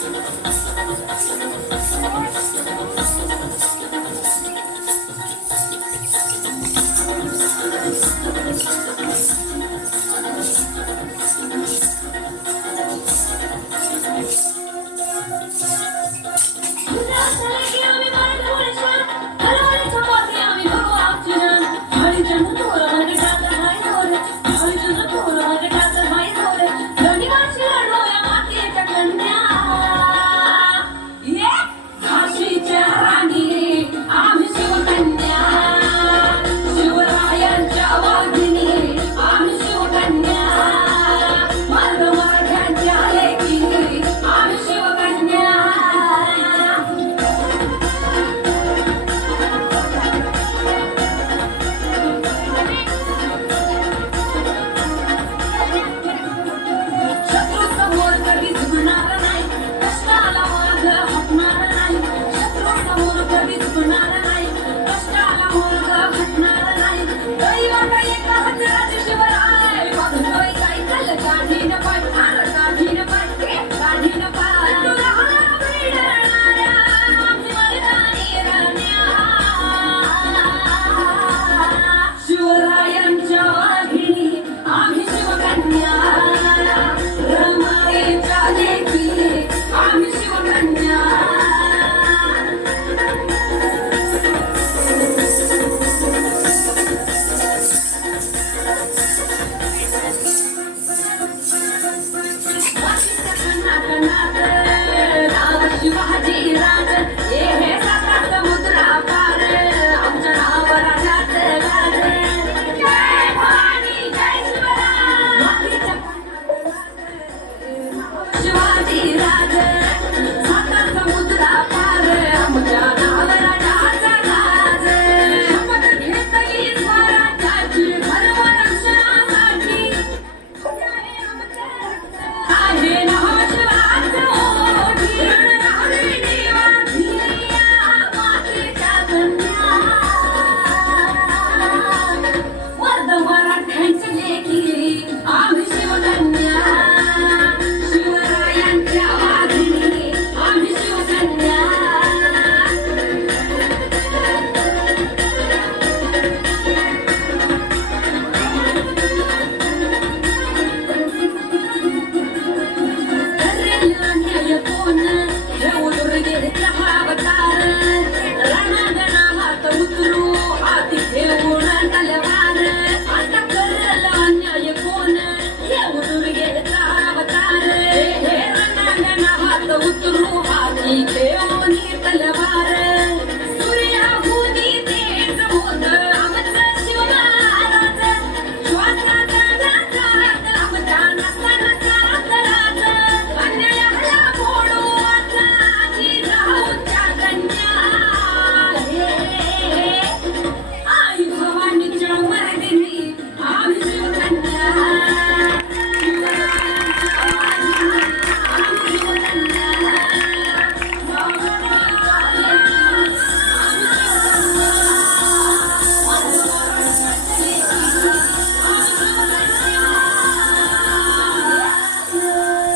Yes. Happy birthday.